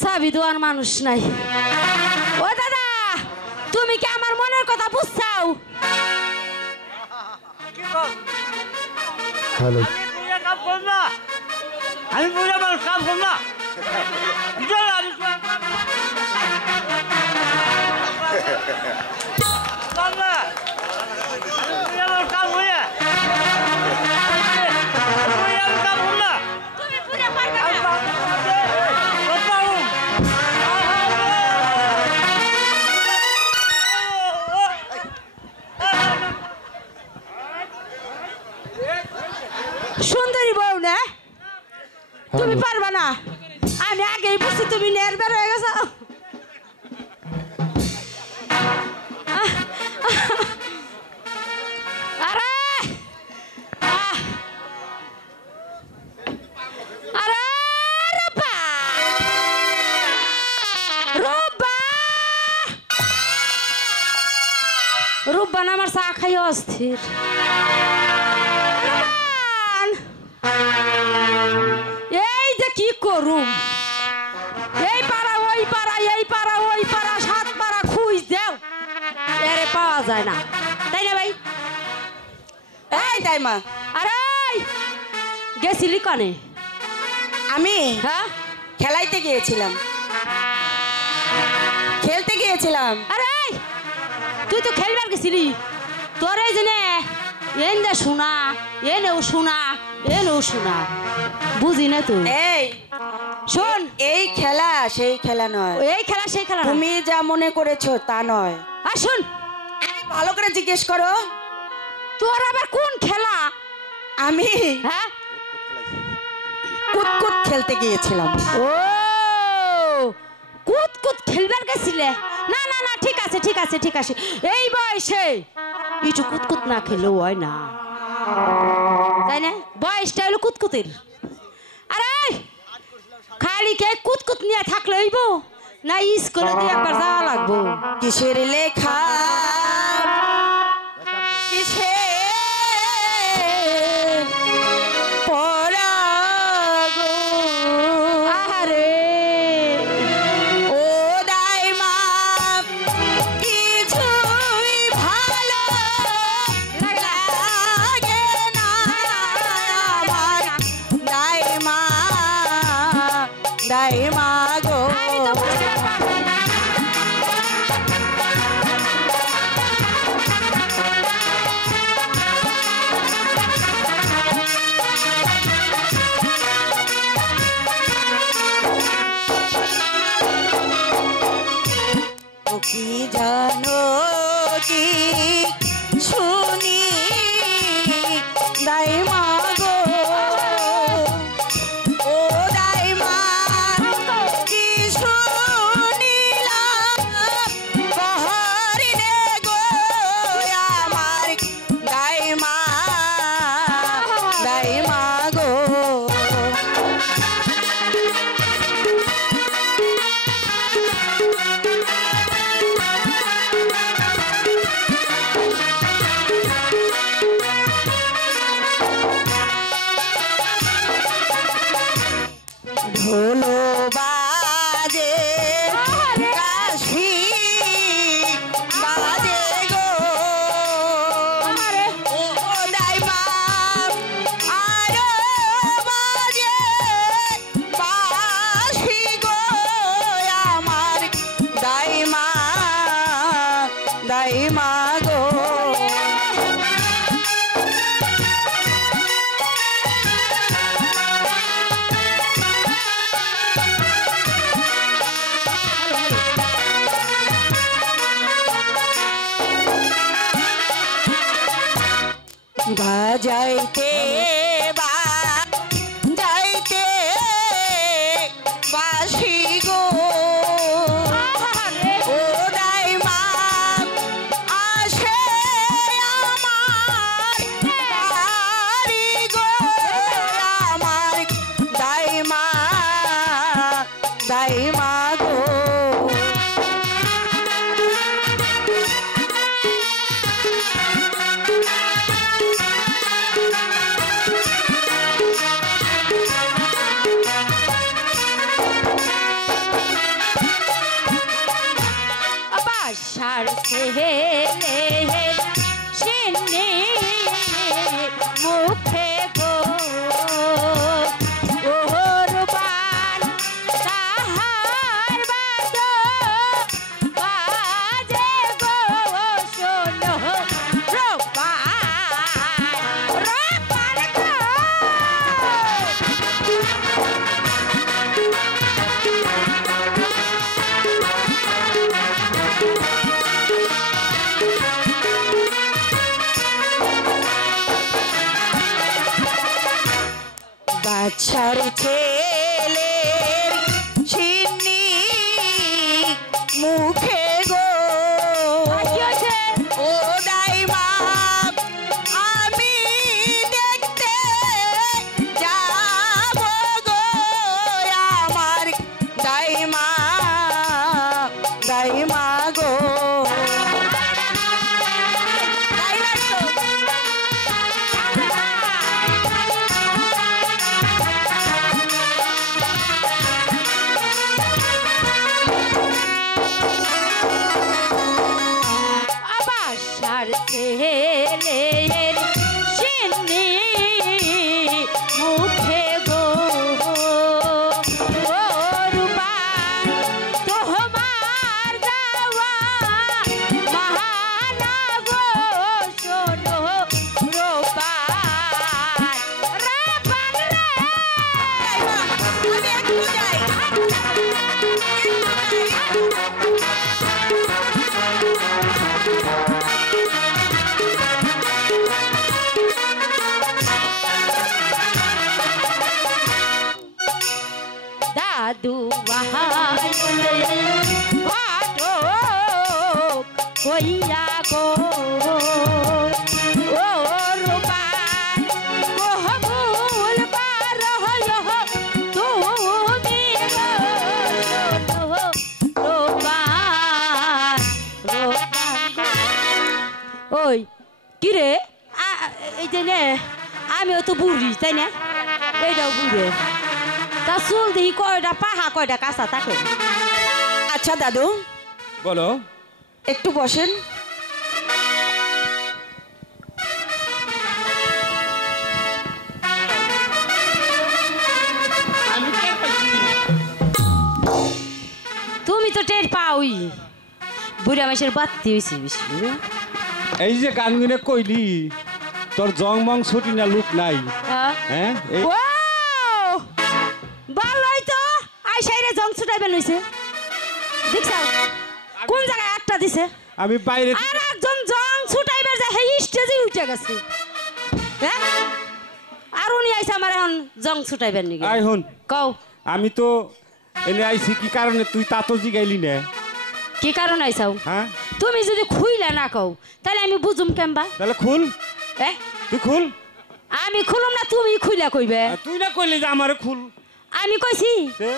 চাবি দেওয়ার মানুষ নাই। ও দাদা, তুমি কি আমার মনের কথা বুঝছাও? আমি বুঝে মানুষ কাম করব না। কাম হয়ে সুন্দরী বউ না, তুমি পারবা না। আমি আগেই বুঝছি তুমি নেরবের হয়ে গেছো। আরে আরে রূপা, রূপা, রূপা না আমার চা খাই অস্থির। এই যে কি করুম, এই পাড়া ওই পাড়া, এই পাড়া ওই পাড়া, 7 পাড়া খুঁজ দেও, এরে পাওয়া যায় না, তাই না ভাই? এই তাই মা, আরে গেছিলি কানে? আমি হ্যাঁ খেলাইতে গিয়েছিলাম, খেলতে গিয়েছিলাম। আরে তুই তো খেলবার গেছিলি, তোর এই জন্য এনে শোনা, এনেও শোনা, এনেও শোনা, বুঝি না তুই? এই শোন, এই খেলা সেই খেলা নয়, এই খেলা সেই খেলা না। তুমি যা মনে করেছো তা নয়। আর শোন, ভালো করে জিজ্ঞেস করো, তোর আবার কোন খেলা? আমি হ্যাঁ কুতকুত খেলতে গিয়েছিলাম। ও কুতকুত খেলবার গেছিলে? না না না, ঠিক আছে ঠিক আছে ঠিক আছে, এই বয়সে একটু কুতকুত না খেলেও হয় না, তাই না? বয়সটা হলো কুতকুতের। আরে খালি কে কুতকুত নিয়ে থাকলে হইব না, স্কুলে দিয়ে একবার যাওয়া লাগবো। কিসের লেখা, কিসের পড়া গো, আহারে ও দাইমা কিছুই ভালো লাগে না আমার, দাইমা দাইমা গো। আমি তো বুঝতে পারছি না। কি জানো কি শুনি দাইমা গো, ও দাইমা কি শুনিলাম বহরিনে গো আমার, দাইমা দাইমা গো। ঢোলো বাজে কাশি বাজে গো, ও দাইমা আরো বাজে বাঁশি গো আমার, দাইমা দাইমা গো। বাজাইতে বাজাইতে বাঁশি গো, ও দাইমা আসে বাচ্চার ছেলের চিনি মুখে গো কি হয়েছে? ও দাইমা আমি দেখতে যাব গো আমার দাইমা দাইমা গো দাইমা তো বাসার ছেলের চিনি মুখে গো ও রূপান তোমার দেওয়া মাহানা গো শোনো রূপান রূপান রে আমি একটু যাই দাদু কইয়া গো ও রূপান কহবুল পার হয় তুমি গো রূপান ওই কি রে এই যে নে আমিও তো বুড়ি তাই না এইটাও বুড়ে তা চুল দিই কয়টা পাহা কয়টা কাঁচা থাকে আচ্ছা দাদু বলো একটু বসেন তুমি তো টের পাওই বুড়া মাসের বাত্তি হয়েছি বেশি এই যে গানগুনে কইলি তোর জং মং ছুটি না লুক নাই হ্যাঁ হ্যাঁ এই ও ভালোই তো আই সাইরে জং ছুটাইবেন হইছে দেখছাও কোন জায়গায় একটা দিছে আমি বাইরে আর একজন জং ছুটাইবার যায় এই স্টেজে উঠে গেছে হ্যাঁ আর উনি আইছে আমার এখন জং ছুটাইবেন নাকি আই হুন কও আমি তো এনে আইছি কি কারণে তুই তা তো জিগাইলি না কি কারণ আইছাও হ্যাঁ তুমি যদি খুইলা না কও তাহলে আমি বুঝুম কেমবা তাহলে খুল তুই খুল আমি খুলুম না তুমি খুইলা কইবে তুই না কইলি যে আমারে খুল আমি কইছি সে?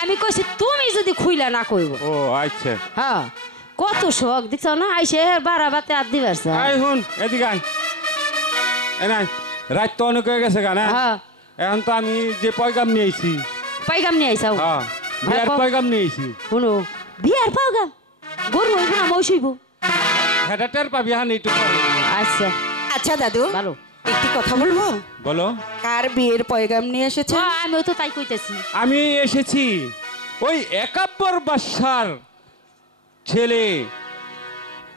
আমি কইছি তুমি যদি খুইলা না কইব ও আচ্ছা হ্যাঁ কত শখ দেখছো না আইসে বারা বাতে আর দিবার আই হুন এদিকে আয় এ নাই রাত তো অনেক হয়ে গেছে গানা হ্যাঁ এখন তো আমি যে পয়গাম নিয়ে আইছি পাইগাম নিয়ে আইসাও হ্যাঁ বিয়ার কও। পয়গাম নিয়ে আইছি শুনো বিয়ার পাওগাম গরু হইব না মৌস হইব হেটা টের পাবি হ্যাঁ একটু পরে। আচ্ছা আচ্ছা দাদু ভালো একটি কথা বলবো বলো কার বিয়ের পয়গাম নিয়ে এসেছে আমিও তো তাই কইতেছি আমি এসেছি ওই 71 বাদশার ছেলে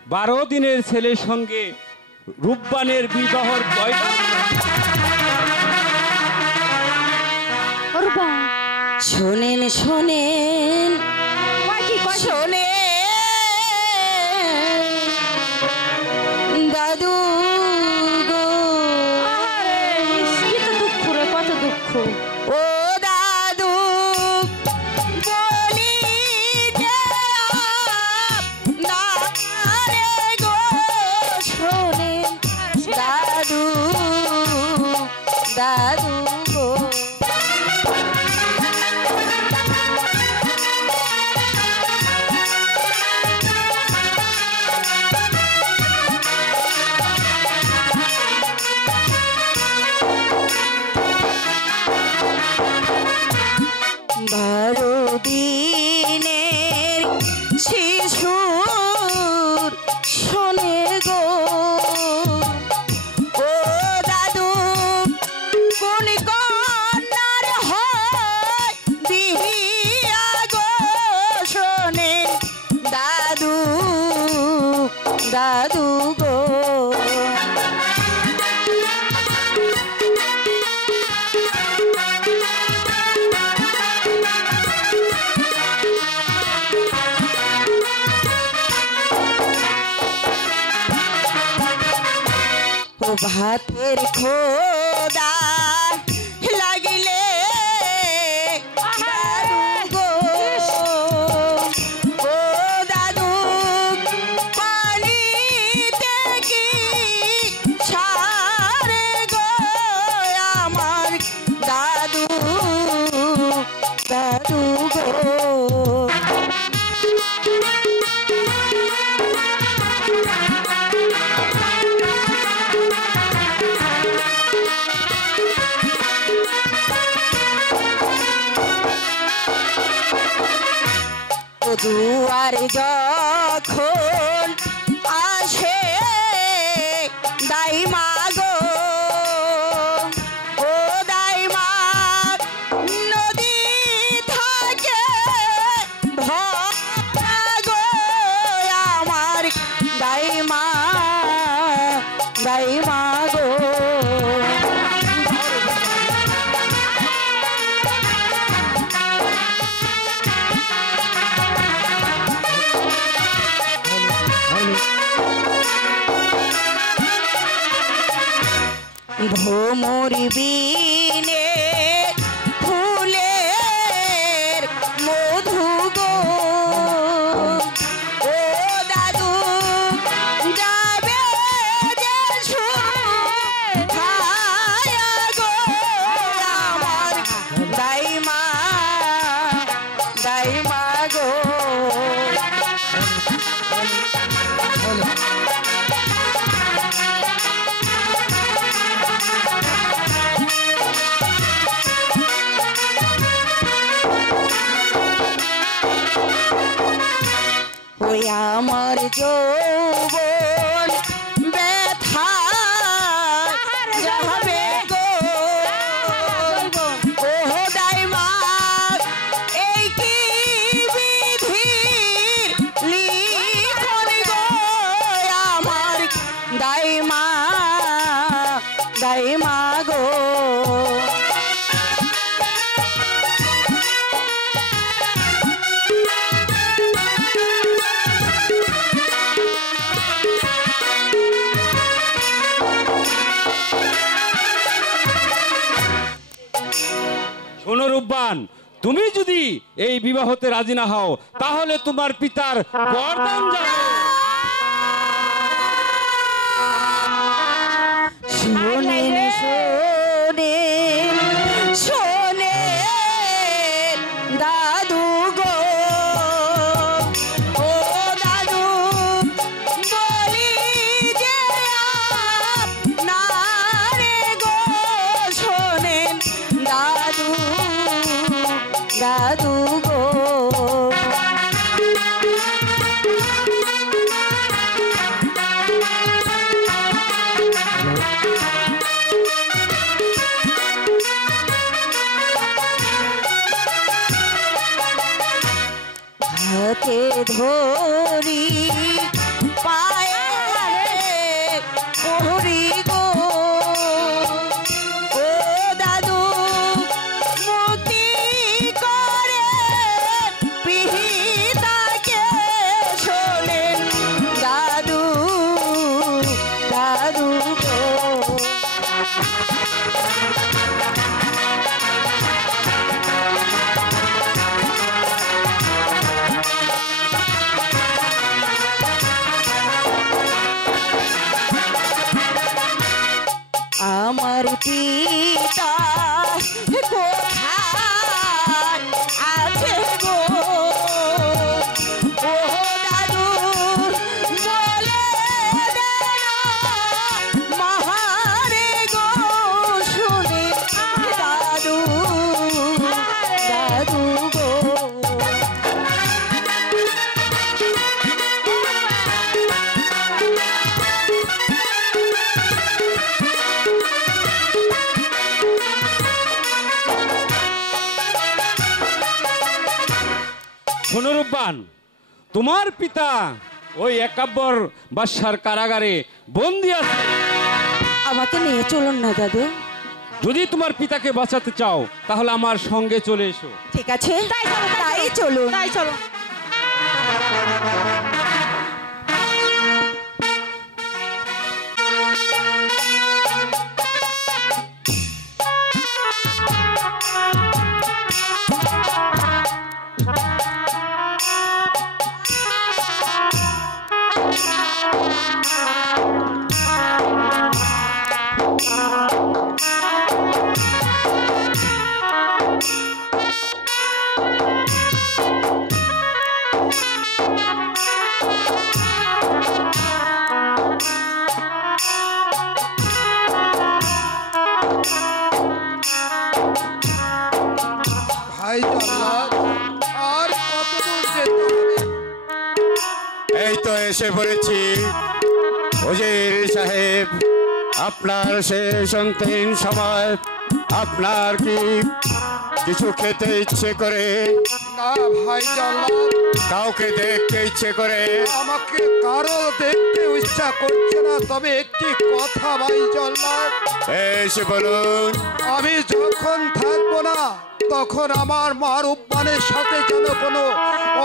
12 দিনের ছেলের সঙ্গে রূপবানের বিবাহর পয়গাম করবা শোনেন শোনেন কয় কি কয় কি? শোনে দাদু গো আরে কি তো দুঃখ রে কত দুঃখ ও দাদু বলি যে না রে গো শোনেন দাদু দাদু গো বারো দিনের শিশুর শোনে গো ও দাদু কোন কন্যার হয় বিয়া গো শোনেন দাদু দাদু গো ও ভাতের খোদা লাগিলে জুয়ার যখন আসে দাইমা গো ও দাইমা নদী থাকে ভরা গো আমার দাইমা দাইমা গো ভ্রমর বিনে ফুলের মধু গো ও দাদু যাবে যে সুখায়া গো আমার দাইমা দাইমা গো ওই আমার যৌবন ব্যথা যাবে গো ও দাইমা এই কি বিধির লিখন গো আমার দাইমা দাইমা গো শোনো রূপবান, তুমি যদি এই বিবাহতে রাজি না হও তাহলে তোমার পিতার গর্দান যাবে। শোনেন শোনেন শোনেন দাদু গো ও দাদু বলি যে আপনারে গো শোনেন দাদু দাদু গো হাতে ধরি পায়ে পড়ি গো ও দাদু মুক্তি করে পিতাকে শোনেন দাদু দাদু গো আমার পিতা কোথায় আছে গো ও দাদু বলে দেন মহারে গো শুনে দাদু দাদু গো শোনো রূপবান, তোমার পিতা ওই একাব্বর বাদশার কারাগারে বন্দী আছে। আমাকে নিয়ে চলুন না দাদু। যদি তোমার পিতাকে বাঁচাতে চাও তাহলে আমার সঙ্গে চলে এসো। ঠিক আছে তাই চলুন তাই চলো। এসে পড়েছি ওজির সাহেব। আপনার শেষ অন্তিম সময়, আপনার কি কিছু খেতে ইচ্ছে করে? না ভাই জল্লাদ, কাউকে দেখতে ইচ্ছে করে? আমাকে কারো দেখতে ইচ্ছা করছে না, তবে একটি কথা ভাই জল্লাদ, এসে বলুন। আমি যখন থাকবো না তখন আমার মারুব্বানের সাথে যেন কোনো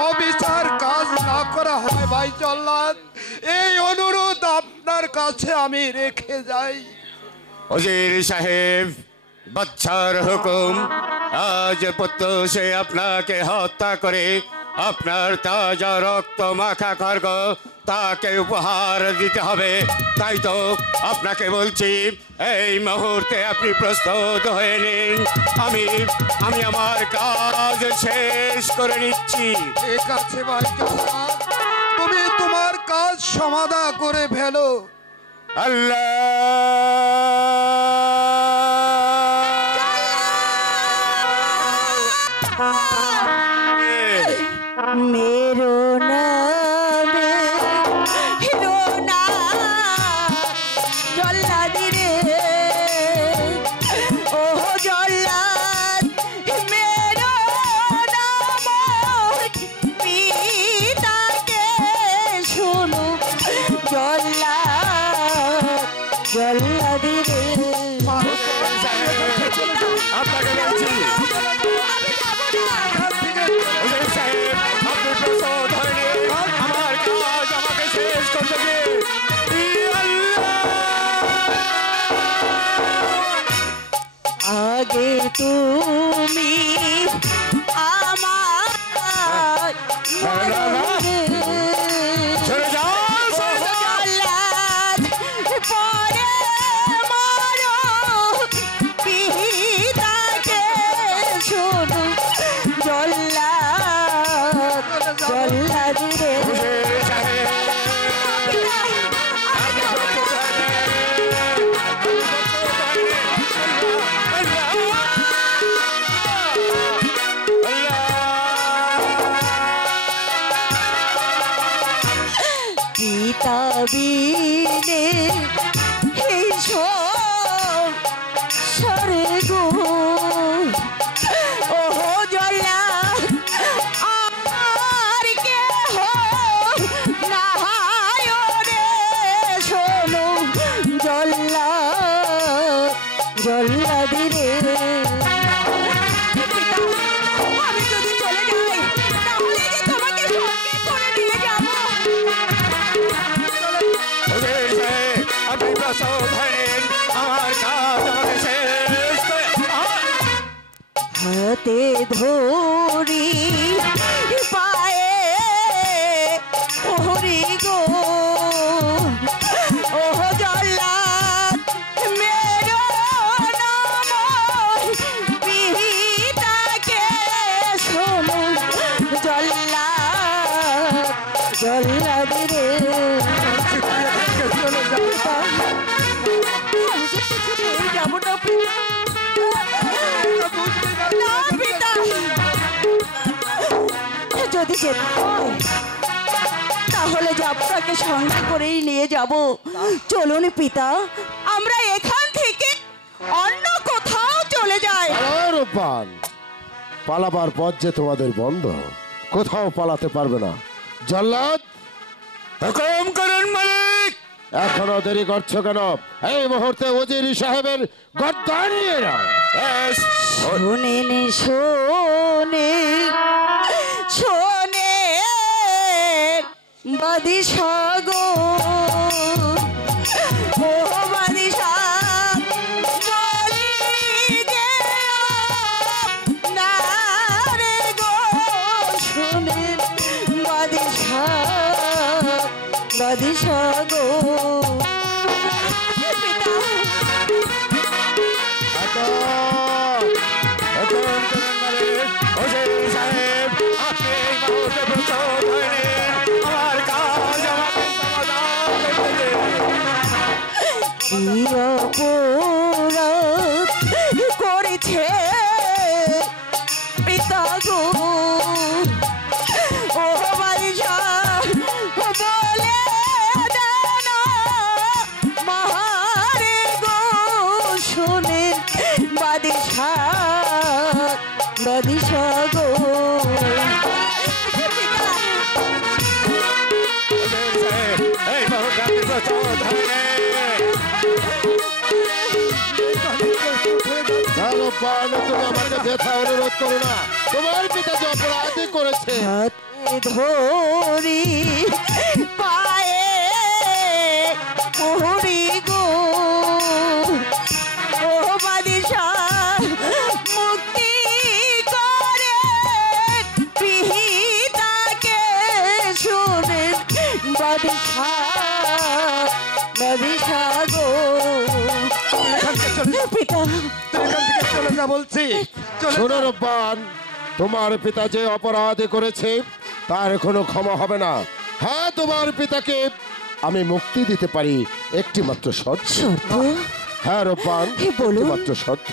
অবিচার কাজ না করা হয় ভাই জল্লাদ, এই অনুরোধ আপনার কাছে আমি রেখে যাই। ওজির সাহেব, বাচ্চার হুকুম, আজ পুত্র সে আপনাকে হত্যা করে আপনার তাজা রক্ত মাখা খড়গ তাকে উপহার দিতে হবে। তাই তো আপনাকে বলছি, এই মুহূর্তে আপনি প্রস্তুত হয়ে নিন। আমি আমার কাজ শেষ করে নিচ্ছি। ঠিক আছে ভাই জল্লাদ, তুমি তোমার কাজ সমাধা করে ফেলো। मेरो নামে হিরো না জল্লাদি রে, ও জল্লাদ मेरो নাম পিতাকে শুনো জল্লাদ জল্লাদি রে। আপনাকে বলছি, ওজির সাহেব, আপনি প্রস্তুত হয়ে নিন। আমার কাজ আমাকে শেষ করতে দিন। আগে তুমি আমার চলে যাও। জল্লাদ পরে মারো পিতাকে শুনো জল্লাদ জল্লাদ রে। ওজির সাহেব, আপনি প্রস্তুত হয়ে পিতা বিনে স্বর্গ ওহ জল্লাদ আর কেহ নাই রে, শোনো জল্লাদ জল্লাদি রে। আমি যদি চলে যাই তাহলে যে তোমাকে সঙ্গে করে নিয়ে যাব। ওজির সাহেব, আপনি প্রস্তুত হয়ে নিন। আমার কাজ আমাকে শেষ করে হাতে ধরি পায়ে ওহরি গো, ওহ জল্লাদ मेरो নাম পিতাকে শোনো জল্লাদ জল্লাদ রে। আমি যে পৃথিবীর যাবো না পিতা, না পিতা, যদি যেতে হয় তাহলে যাত্রাকে সঙ্গে করেই নিয়ে যাব। চলুন পিতা, আমরা এখান থেকে অন্য কোথাও চলে যাই। রূপবান, পালাবার পথ যে তোমাদের বন্ধ, কোথাও পালাতে পারবে না। জল্লাদ, হুকুম করুন মালিক। এখনো দেরি করছো কেন? এই মুহূর্তে ওজির সাহেবের গর্দান নিয়ে নাও। শোনেন শোনে শোনে বাদিশাহ গো, ও বাদিশাহ বলি যে না রে গো, শোনেন বাদিশাহ বাদিশাহ গো। হুকুম করুন মালিক। ওজির সাহেব, আপনি এই মুহূর্তে প্রস্তুত হয়ে নিন। আমার কাজ আমাকে সমাধান করতে দিন। কি অপরাধ করেছে পিতা গো, ও বাদিশাহ বলে বাদিশা গো এই বহুকান্তি প্রচোদনে রূপবান তুমি আমাকে ব্যথা অনুরোধ করো না, তোমার পিতা যে অপরাধী করেছে হাতে ধরি পায়ে পড়ি গো ও বাদিশা মুক্তি করে পিতাকে শুনে বাদিশা বাদিশা গো পিতা তুই এখান থেকে চলে যা বলছি, চলে শোনো রূপবান, তোমার পিতা যে অপরাধ করেছে তার কোনো ক্ষমা হবে না। হ্যাঁ, তোমার পিতাকে আমি মুক্তি দিতে পারি একটি মাত্র শর্ত। শর্ত? হ্যাঁ রূপবান, বলুন। মাত্র শর্ত।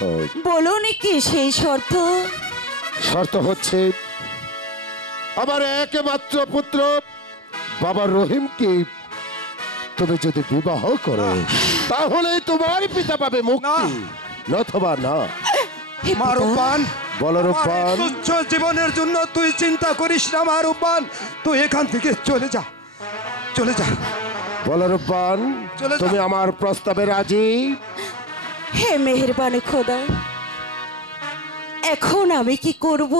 বলুন কি সেই শর্ত? শর্ত হচ্ছে আমার একমাত্র পুত্র বাবা রহিমকে তুমি যদি বিবাহ করো তাহলে তোমার পিতা পাবে মুক্তি, নথবা না। মা রূপবান, বলো রূপবান। তুচ্ছ জীবনের জন্য তুই চিন্তা করিস না মা রূপবান, তুই এখান থেকে চলে যা, চলে যা। বলো রূপবান, চলে যা। তুমি আমার প্রস্তাবে রাজি? হে মেহেরবান খোদা, এখন আমি কি করব?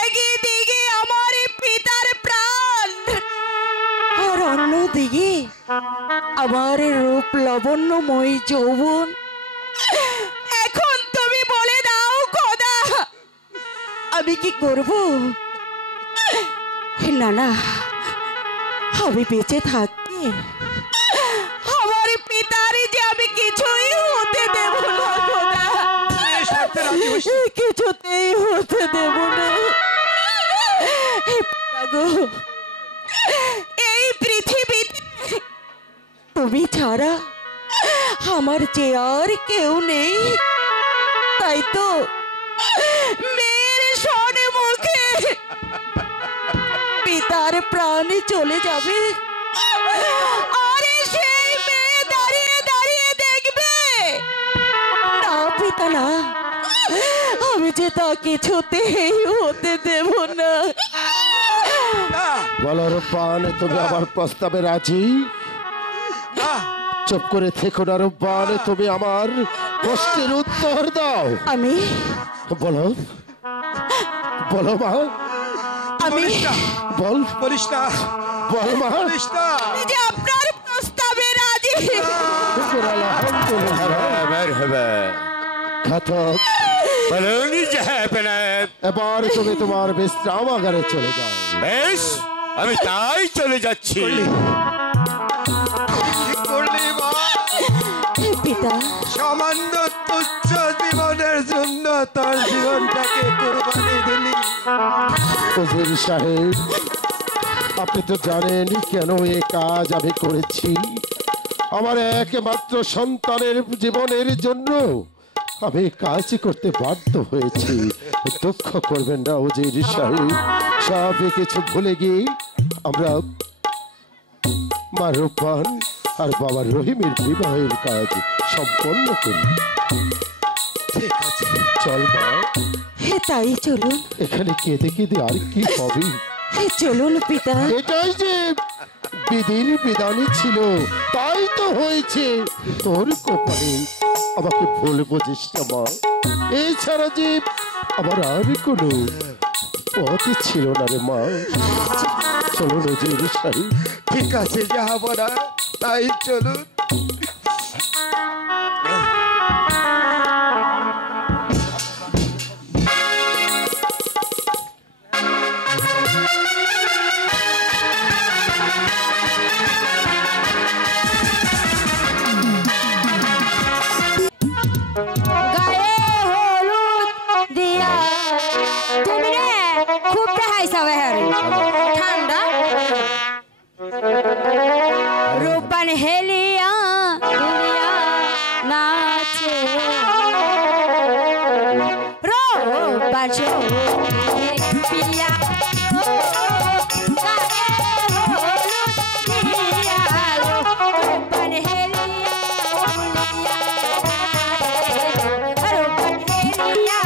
একদিকে আমার পিতার প্রাণ আর অন্যদিকে আমার রূপ লাবণ্যময় যৌবন। এখন তুমি বলে দাও খোদা, আমি কি করব? না না, আমি বেঁচে থাকতে আমার পিতার যে আমি কিছুই হতে দেব না খোদা, এই শর্তে রাজি হইস। কিছুতেই হতে দেব না। হে পিতা গো, এই পৃথিবীতে তুমি ছাড়া আমার যে আর কেউ নেই, তাই তো মেয়ের শোনে মুখে পিতার প্রাণ চলে যাবে, আরে সেই মেয়ে দাঁড়িয়ে দাঁড়িয়ে দেখবে। না পিতা না, আমি যে তা কিছুতেই হতে দেব না। না, বলো রূপবান, তুমি আমার প্রস্তাবে রাজি? না, চুপ করে থেকো না রূপবান, তুমি আমার প্রশ্নের উত্তর দাও। আমি বলো বলো মা, আমি বলিস না, বল বলিস না, বল মা। বলিস না। যে আপনার প্রস্তাবে রাজি। মারহাবা ঘাতক, বলুন জাহাপনাত। এবার তুমি তোমার বিশ্রামাগারে চলে যাও। বেশ, আমি তাই চলে যাচ্ছি। কি করলি মা? পিতা, সামান্য তুচ্ছ জীবনের জন্য তোর জীবনটাকে কুরবানি দিলি। উজির সাহেব, আপনি তো জানেন কেন এ কাজ আমি করেছি। আমার একমাত্র সন্তানের জীবনের জন্য আমি কাজ করতে বাধ্য হয়েছি। দুঃখ করবেন না উজির সাহেব, সব কিছু ভুলে গিয়ে আমরা মা রূপবান আর বাবা রহিমের বিবাহের কাজ সম্পন্ন করি। ঠিক আছে, চল মা, হে তাই চলুন, এখানে কেঁদে কেঁদে আর কি হবে? হে চলুন পিতা। এটাই যে বিধির বিধানই ছিল, তাই তো হয়েছে। তোর কপালে আমাকে ভুল বুঝিস না মা, এছাড়া যে আমার আর কোনো পথই ছিল না রে মা। চলো নজির সাহেব। ঠিক আছে, যাবো না, তাই চলুন। গায়ে হলুদ দিয়া তুমি রে খুব দেখাইছা বেহারে ঠান্ডা রূপান হেলিয়া দুলিয়া নাচে রূপান পিয়া গায়ে হলুদ দিয়া রূপান হেলিয়া দুলিয়া রূপান হেলিয়া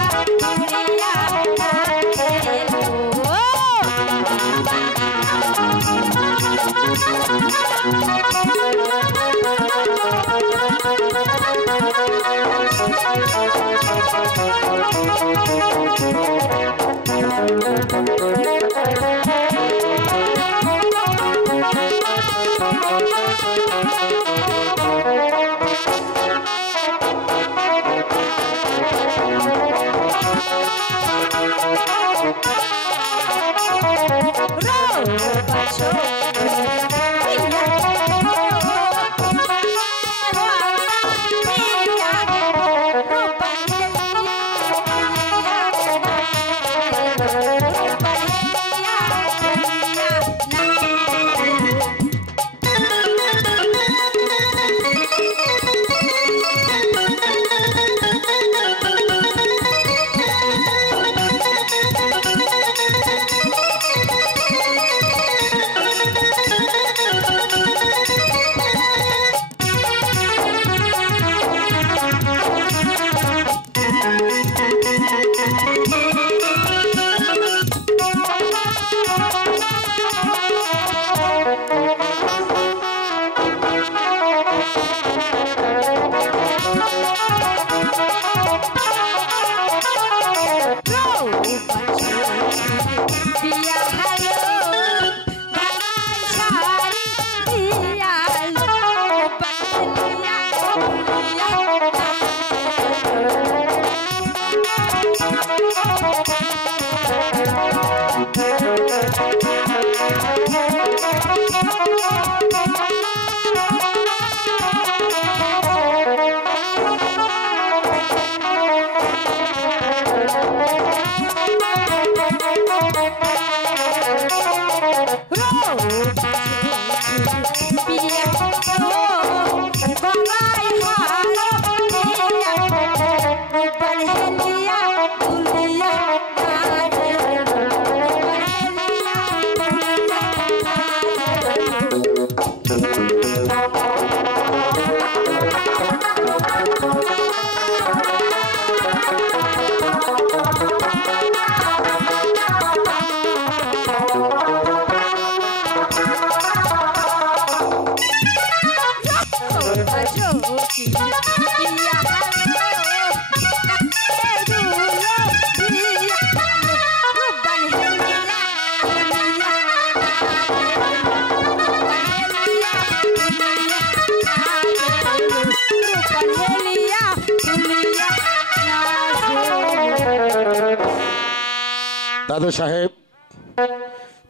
দাদু সাহেব,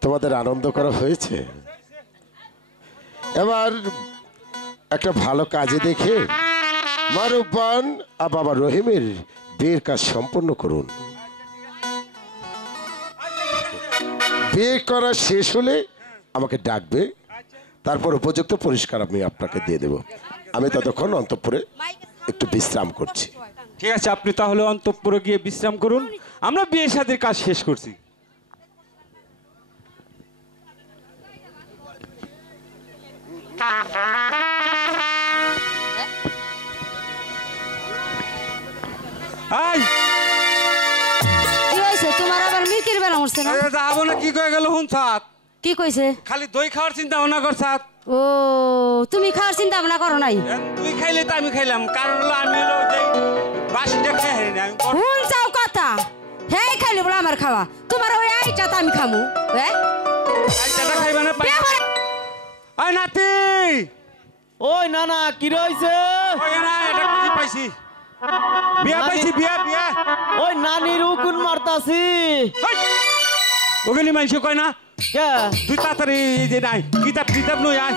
তোমাদের আনন্দ করা হয়েছে? এবার একটা ভালো কাজে দেখে মারুব্বান আর বাবা রহিমের বিয়ের কাজ সম্পন্ন করুন। বিয়ে করা শেষ হলে আমাকে ডাকবে, তারপর উপযুক্ত পুরস্কার আমি আপনাকে দিয়ে দেব। আমি ততক্ষণ অন্তঃপুরে একটু বিশ্রাম করছি। ঠিক আছে, আপনি তাহলে অন্তঃপুরে গিয়ে বিশ্রাম করুন, আমরা বিয়ে শাদীর কাজ শেষ করছি। কি হয়েছে তোমার? আবার মিকির বেলা উঠছে না? যাবো না, কি কয়ে গেল হুন সাত? কি কইছে? খালি দই খাওয়ার চিন্তা ভাবনা কর সাত। ও, তুমি খাওয়ার চিন্তা ভাবনা করো নাই? তুই খাইলে তো আমি খাইলাম, কারণ হলো আমি হলো যে বাসিটা খেয়ে হারি না। ভুল চাও কথা, হে খাইলে বলে আমার খাওয়া, তোমার ওই আইটা তো আমি খামু। হ্যাঁ, আইটাটা খাইবা না? ওই নাতি, ওই না না কি রয়েছে? ওই না, এটা কি পাইছি? বিয়া পাইছি, বিয়া বিয়া। ওই নানির উকুন মারতাছি। ওগুলি মানুষ কয় না? কে? তুই তাড়াতাড়ি যে নাই কিতাব কিতাব নই আয়।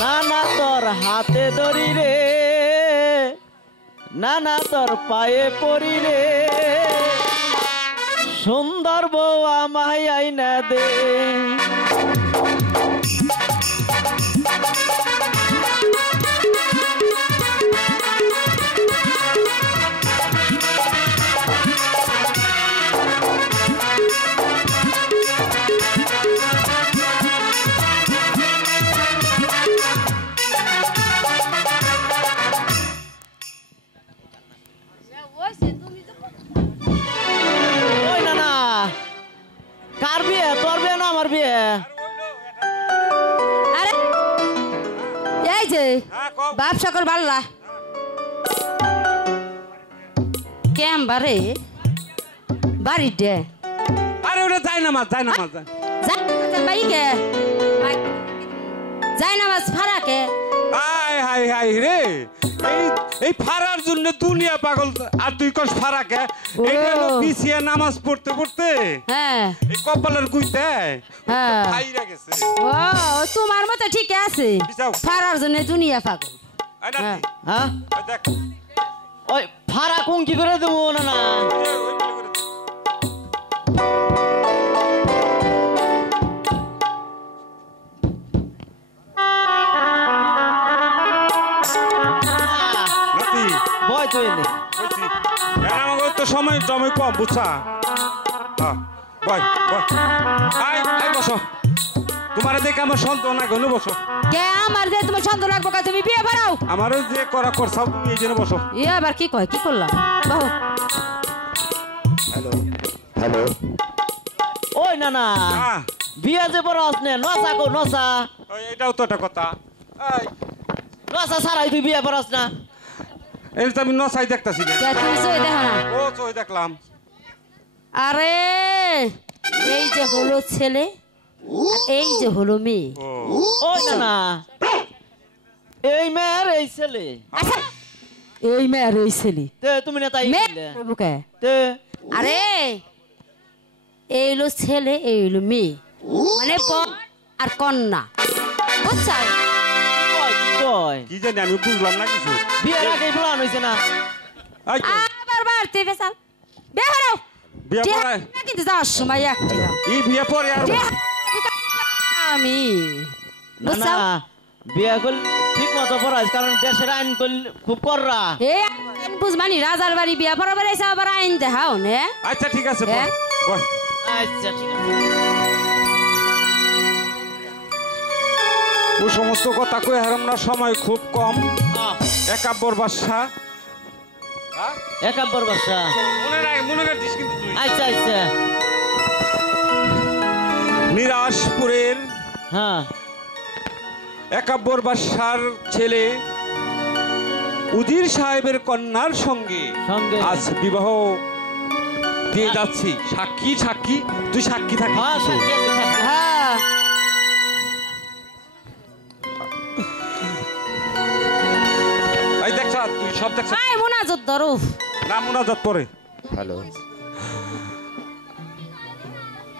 না না তোর হাতে ধরি রে, না না তোর পায়ে পড়ি রে, সুন্দর বউ আমায় আইনা দে। ওই না না, কার বিয়ে? তোর বিয়ে না আমার বিয়ে? আরে এই যে বাপ সকল বাল্লা কেম বারে বাড়ি দে। আরে ওটা যাই না মাছ, যাই না মাছ। যা আছেন ভাই কে যাই না বাস ফারাকে হাই হাই হাই রে এই এই ফারার জন্য দুনিয়া পাগল আর তুই কস ফারাকে এই হলো পিছিয়ে নামাজ পড়তে পড়তে হ্যাঁ এই কপালের গুইতে হ্যাঁ খাইরা গেছে ও তোমার মতো ঠিক আছে বিছাও। ফারার জন্য দুনিয়া পাগল এই নাতি, হ্যাঁ এই দেখ ওই ফারা কোন কি করে দেবো না না ওই বলে করে দে। নাতি বয় তুই নে বলছি আমাকে তো সময় জমে কম বুঝছা হ্যাঁ বয় বয় আই আই বসো তোমার দেখে আমার সন্দেহ না গেল বসো কে আমার যে তোমার সন্দেহ লাগবো কা তুমি বিয়ে বাড়াও আমারও যে করা করছাও তুমি এই জন্য বসো এ আবার কি কয় কি করলাম বাহু হ্যালো ওই না না হ্যাঁ বিয়া যে বড় আসনে নসা কো নসা ওই এটাও তো একটা কথা এই নসা সারাই তুই বিয়া বড় আস না এই তো আমি নসাই দেখতাছি না কে তুমি সই দেখো না ও চই দেখলাম আরে এই যে হলো ছেলে আর এই যে হলো মেয়ে ও ওই না না এই মেয়ের এই ছেলে আচ্ছা এই মেয়ে আর এই ছেলে তে তুমি না তাই মেয়ে বললে। বুকে তে আরে এই হলো ছেলে এই হলো মেয়ে মানে বর আর কন্যা বুঝছো কয় কি কয় কি জানি আমি বুঝলাম না কিছু বিয়ের আগে প্ল্যান হইছে না এই তো, আবার বাড়তে বেসাল বেহরাও বিয়ে পড়ে কিন্তু যাওয়ার সময় একটি দাও। এই বিয়ে পরে আর আমি না বুঝছো না বিয়া করলে ঠিক মতো পড়াইছ কারণ দেশের আইন করলে খুব কররা এ বুঝমানি রাজার বাড়ি বিয়া পড়া বেড়াইছে আবার আইন দেখাও নে আচ্ছা ঠিক আছে হ্যাঁ? বল আচ্ছা ঠিক আছে ও সমস্ত কথা কই হারাম না সময় খুব কম আহ, একাব্বর বাদশা হ্যাঁ একাব্বর বাসা মনে রাখিস কিন্তু তুই আচ্ছা আচ্ছা নিরাশপুরের হ্যাঁ একাব্বর বাদশার ছেলে উজির সাহেবের কন্যার সঙ্গে সঙ্গে। আজ বিবাহ দিয়ে যাচ্ছি সাক্ষী সাক্ষী তুই সাক্ষী থাকিস হ্যাঁ সাক্ষী আছে, সাক্ষী। হ্যাঁ এই দেখছ তুই সব দেখছ আই মোনাজত ধরো না মোনাজাত পরে হ্যালো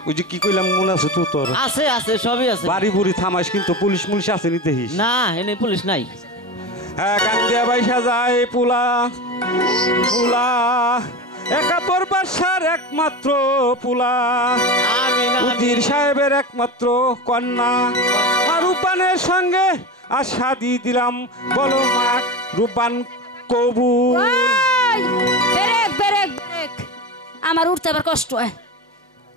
ওই যে কি কইলাম মোনাজাত তো তোর আছে আছে সবই আছে বাড়ি বুড়ি থামাইস কিন্তু পুলিশ মুলিশ আছে নিতে হিস না এনে পুলিশ নাই হ্যাঁ কান্দিয়া বাইসা যায় পুলা পুলা একাব্বর বাদশার একমাত্র পুলা আমি না উজির সাহেবের একমাত্র কন্যা মা রূপানের সঙ্গে আর শাদি দিলাম বলো মা রূপান কবুল ওই ব্রেক ব্রেক ব্রেক আমার উঠতে আবার কষ্ট হয়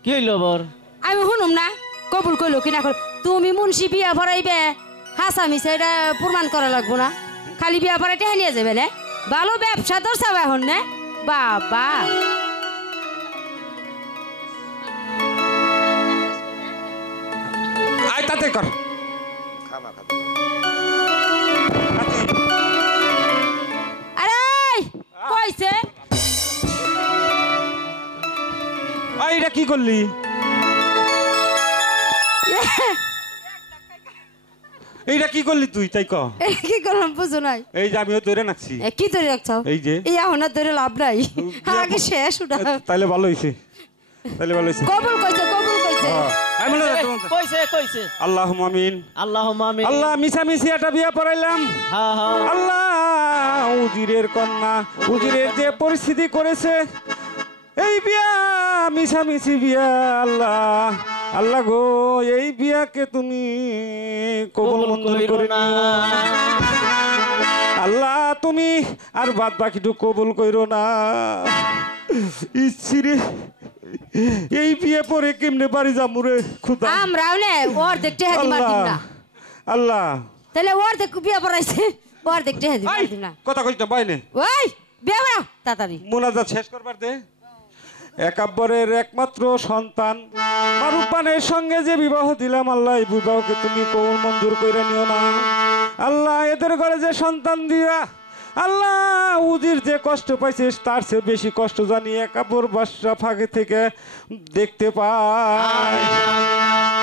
কি হইল বর আমি শুনুম না কবুল কইলো কিনা কইলো তুমি মুন্সি বিয়া ভরাইবে হাসা মিশা এটা প্রমাণ করা লাগবো না খালি বিয়া ভরাইতে নিয়ে যাবে না ভালো ব্যবসা দর্শাবে এখন না বাবা আয় তাতে কর নাতি, আরে কইছে আয় এটা কি করলি এইটা কি করলি তুই তাই ক কি করলাম বুঝো নাই এই যে আমিও তৈরি নাকছি কি ধরে রাখছো এই যে এই এখন আর ধরে লাভ নাই আগে শেষ ওটা তাইলে ভালো হইছে তাইলে ভালো হইছে কবুল কইছে কবুল কইছে আমি বলে কইছে কইছে আল্লাহ আমিন আল্লাহ মামি আল্লাহ মিশামিশি একটা বিয়া পড়াইলাম হ্যাঁ হ্যাঁ আল্লাহ উজিরের কন্যা উজিরের যে পরিস্থিতি করেছে এই বিয়া মিশামিশি বিয়া আল্লাহ আল্লাহ গো এই বিয়াকে তুমি কবুল মঞ্জুর করে না নিও আল্লাহ তুমি আর বাদ বাকিটু কবুল কইরো না ইচ্ছিরে এই বিয়ে পরে কেমনে বাড়ি যামুরে খুদা আমরাও নে ওর দেখতে হেদি মারদিম না আল্লাহ তাহলে ওর দেখ বিয়া পড়াইছে ওর দেখতে হেদি আই, মারদিম না কথা কইছ না বাইনে ওই বিয়া পড়াও তাড়াতাড়ি মোনাজাত শেষ করবার দে একাব্বরের একমাত্র সন্তান মারুপানের সঙ্গে যে বিবাহ দিলাম আল্লাহ এই বিবাহকে তুমি কবুল মঞ্জুর কইরা নিও না আল্লাহ এদের ঘরে যে সন্তান দিয়া আল্লাহ উজির যে কষ্ট পাইছে তার চেয়ে বেশি কষ্ট জানি একাপর বাসা ফাঁকে থেকে দেখতে পাই।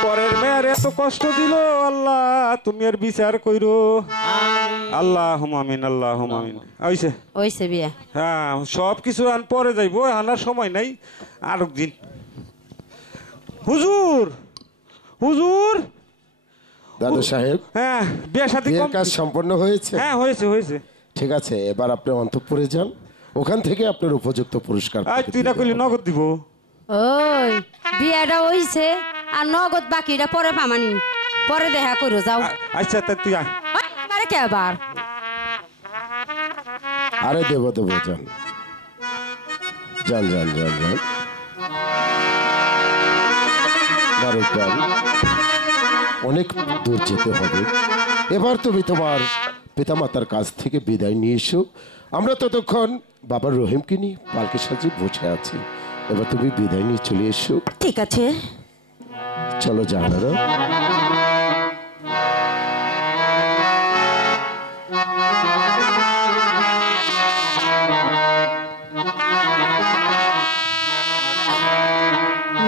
পরের মেয়ের এত কষ্ট দিল আল্লাহ তুমি আর বিচার কইরো। আল্লাহ আমিন আল্লাহ আমিন। হইছে হইছে বিয়া। হ্যাঁ সব কিছু আন পরে যাইবো, আনার সময় নাই আর দিন। হুজুর হুজুর। দাদু সাহেব, হ্যাঁ বিয়ে সাথে বিয়ের কাজ সম্পন্ন হয়েছে? হ্যাঁ হয়েছে হয়েছে। ঠিক আছে, এবার আপনি অন্তঃপুরে যান, ওখান থেকে আপনার উপযুক্ত পুরস্কার আজ তুই না কইলি নগদ দিব। ওই বিয়াটা হইছে আর নগদ বাকিটা পরে পামানি, পরে দেখা করো যাও। আচ্ছা তা তুই আয়। আরে কে আবার? আরে দেব দেব, যান যান যান যান যান। বারুদ যান, অনেক দূর যেতে হবে। এবার তুমি তোমার পিতামাতার কাছ থেকে বিদায় নিয়ে এসো। আমরা ততক্ষণ বাবার রহিমকে নিয়ে পালকি সাজিয়ে বসে আছি। এবার তুমি বিদায় নিয়ে চলে এসো। ঠিক আছে। চলো জানারা।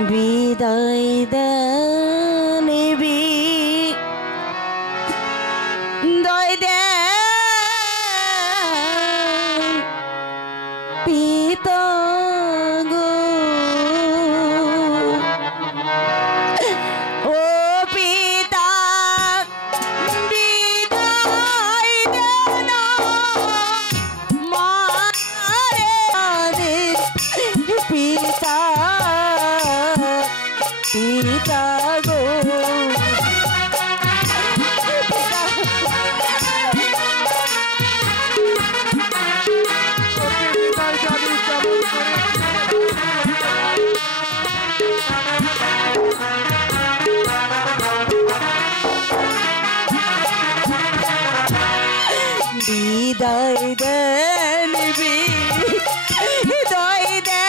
বিদায় দেবি দয় দে পিতা গো, ও পিতা বিদায় দে না মারে পিতা পিতা গো। বিদায় দেন বিদায় দে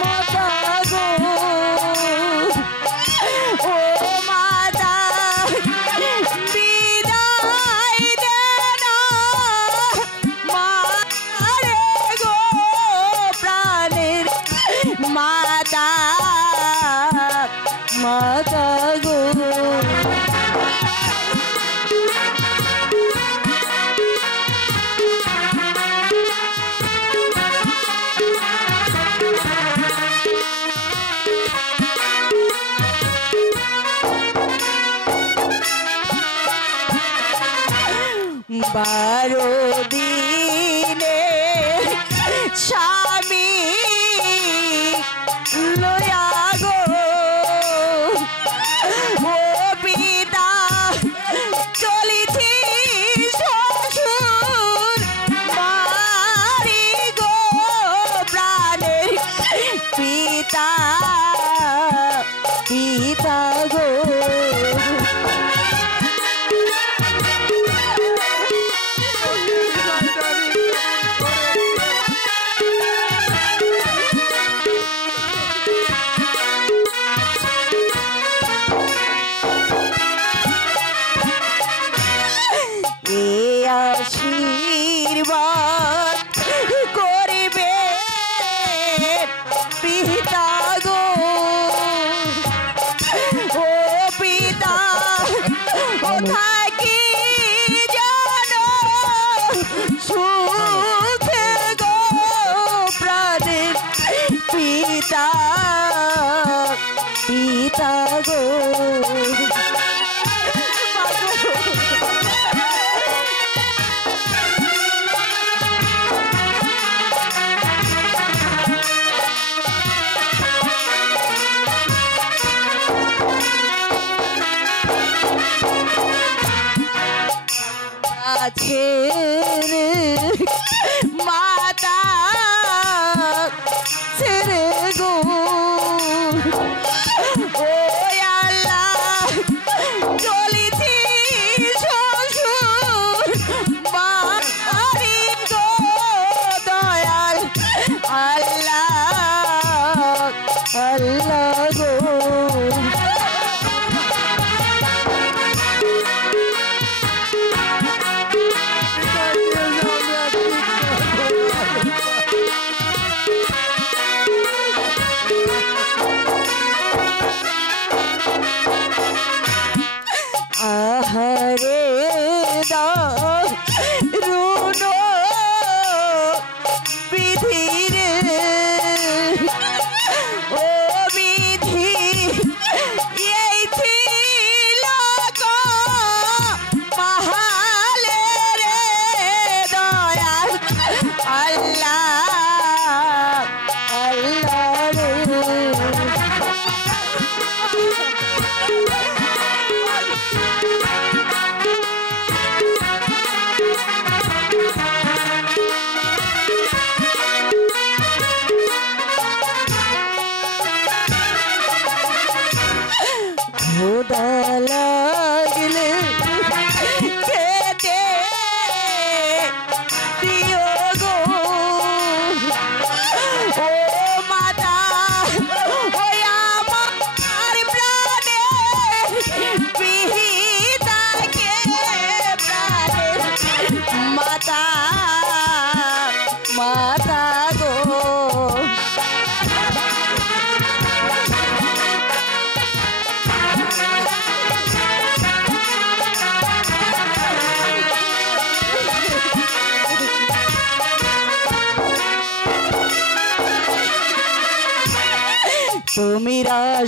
মাতা গো, ও মাতা বিদায় দে না মারে গো, প্রাণের মাতা মাতা গো। বারো দিনে স্বামী লয়া গো, ও পিতা চলিছি শ্বশুর বাড়ি গো, প্রাণের পিতা পিতা গো। আশীর্বাদ করিবে পিতা গো, ও পিতা ও থাকি জানো সুখে গো, প্রাণের পিতা পিতা গো। মাতা ছেড়ে গো, ও আল্লাহ চলিছি শ্বশুর বাড়ি গো, দয়াল আল্লাহ আল্লাহ গো।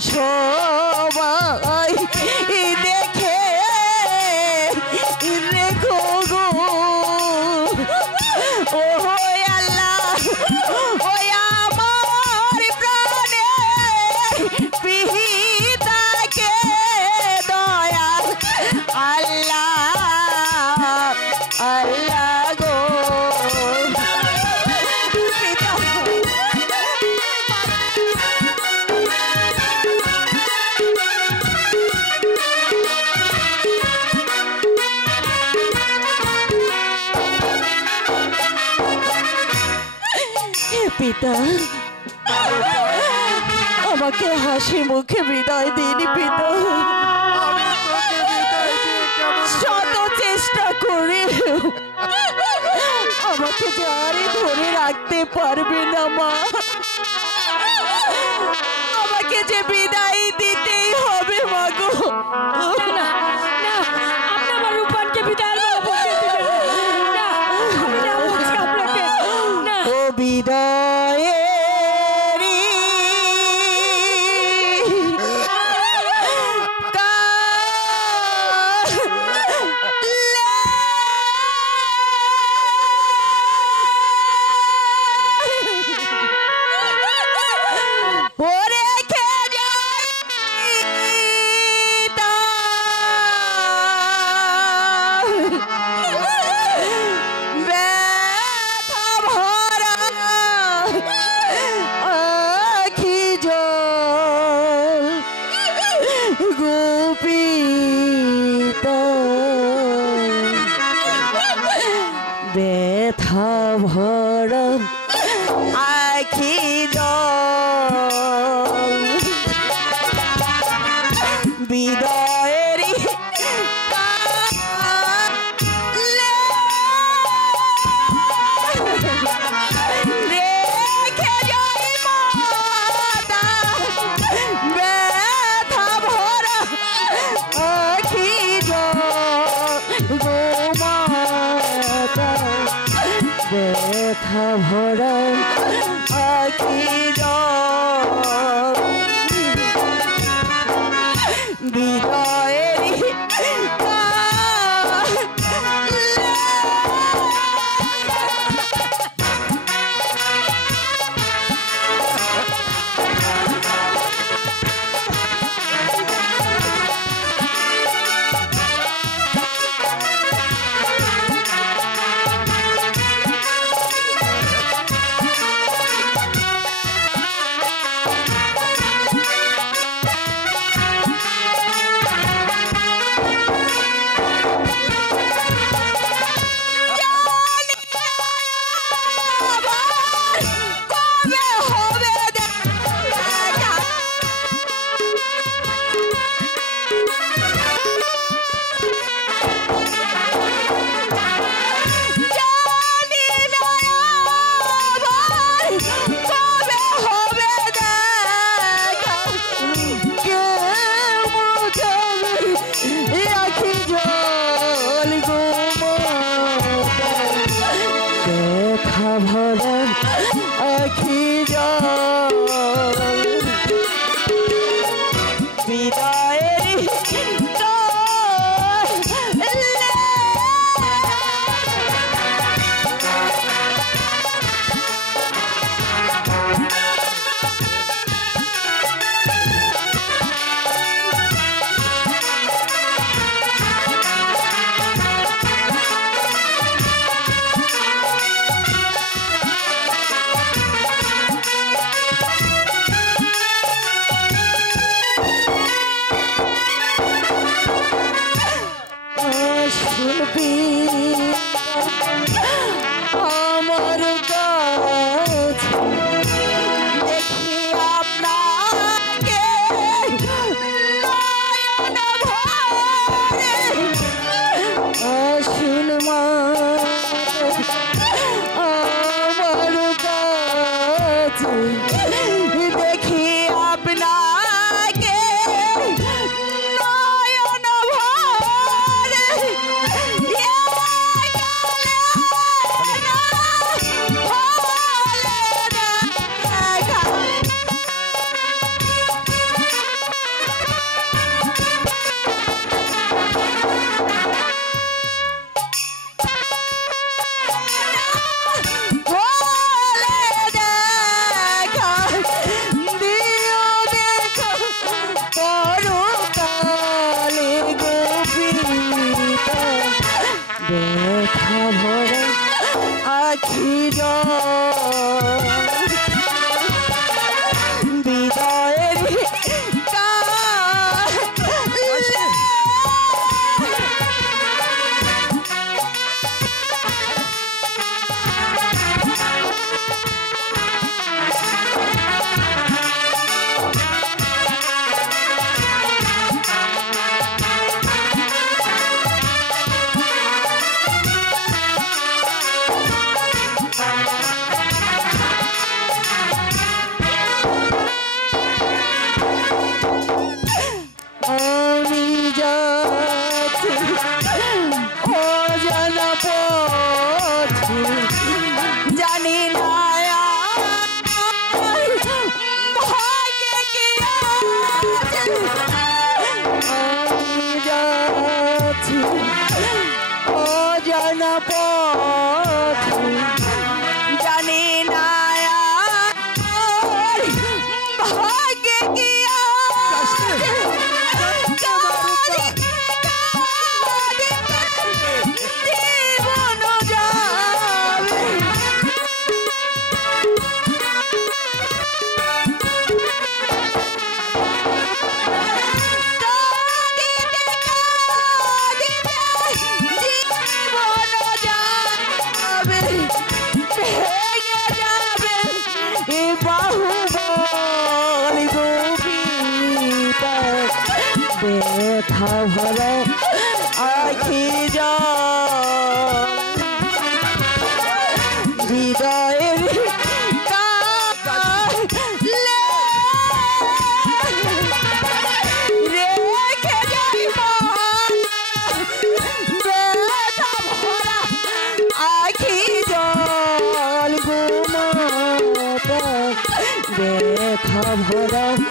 সবাই দেখে রেখো গো ও আল্লাহ ওই আমার প্রাণের পিতাকে দয়া আল্লাহ আল্লাহ গো পিতা পিতা আমাকে হাসি মুখে বিদায় দিন পিতা শত চেষ্টা করে আমাকে যারে ধরে রাখতে পারবে না মা আমাকে যে বিদায় দিতেই হবে মা গো না আপনি আমার রূপানকে বিদায় বলতে দিবেন না আমি না বলছি আপনাকে না ও বিদায় ব্যথা ভরা আখি জল বিদায়েরই রেখে যাই মাতা ব্যথা ভরা আখি জল গো মাতা ব্যথা ভরা আখি জল বিদায়েরই ব্যথা ভরা আখি বিদায়ের ব্যথা ভরা আখি বিদায়ের রেখে যাইব ব্যথা ভরা আখি জল গুমাতা ব্যথা ভরা